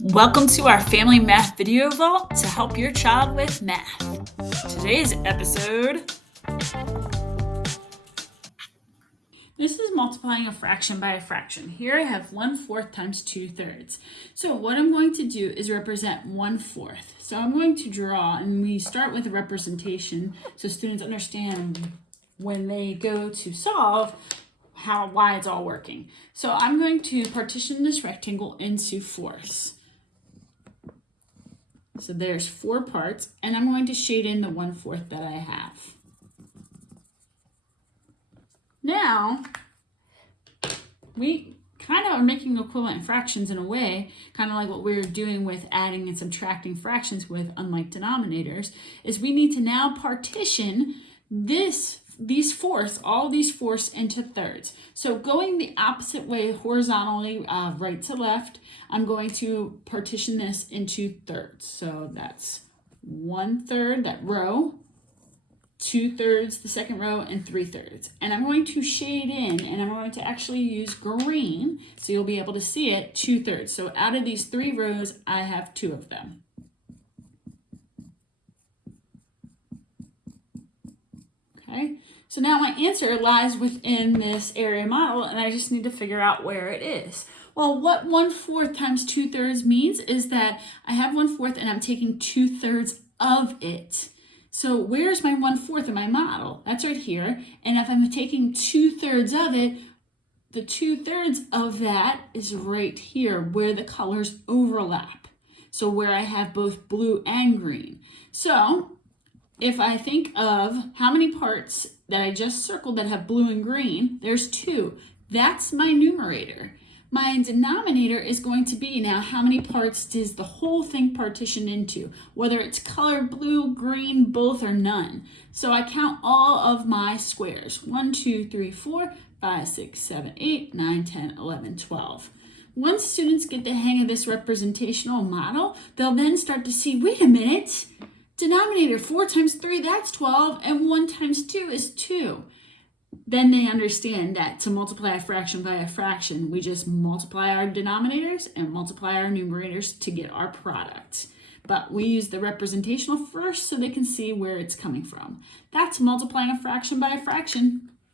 Welcome to our Family Math Video Vault to help your child with math. Today's episode, this is multiplying a fraction by a fraction. Here I have 1/4 times 2/3. So what I'm going to do is represent 1/4. So I'm going to draw, and we start with a representation so students understand when they go to solve why it's all working. So I'm going to partition this rectangle into fourths. So there's 4 parts, and I'm going to shade in the 1/4 that I have. Now, we kind of are making equivalent fractions in a way, kind of like what we were doing with adding and subtracting fractions with unlike denominators, is we need to now partition all these fourths into thirds. So going the opposite way horizontally, right to left, I'm going to partition this into thirds. So that's 1/3, that row, 2/3, the second row, and 3/3. And I'm going to shade in, and I'm going to actually use green, so you'll be able to see it, 2/3. So out of these 3 rows, I have 2 of them. Okay, so now my answer lies within this area model, and I just need to figure out where it is. Well, what 1/4 times 2/3 means is that I have 1/4 and I'm taking 2/3 of it. So where's my 1/4 in my model? That's right here. And if I'm taking 2/3 of it, the 2/3 of that is right here where the colors overlap. So where I have both blue and green. So if I think of how many parts that I just circled that have blue and green, there's 2. That's my numerator. My denominator is going to be now how many parts does the whole thing partition into, whether it's colored blue, green, both, or none. So I count all of my squares. 1, 2, 3, 4, 5, 6, 7, 8, 9, 10, 11, 12. Once students get the hang of this representational model, they'll then start to see, wait a minute, denominator 4 times 3, that's 12, and 1 times 2 is 2. Then they understand that to multiply a fraction by a fraction, we just multiply our denominators and multiply our numerators to get our product. But we use the representational first so they can see where it's coming from. That's multiplying a fraction by a fraction.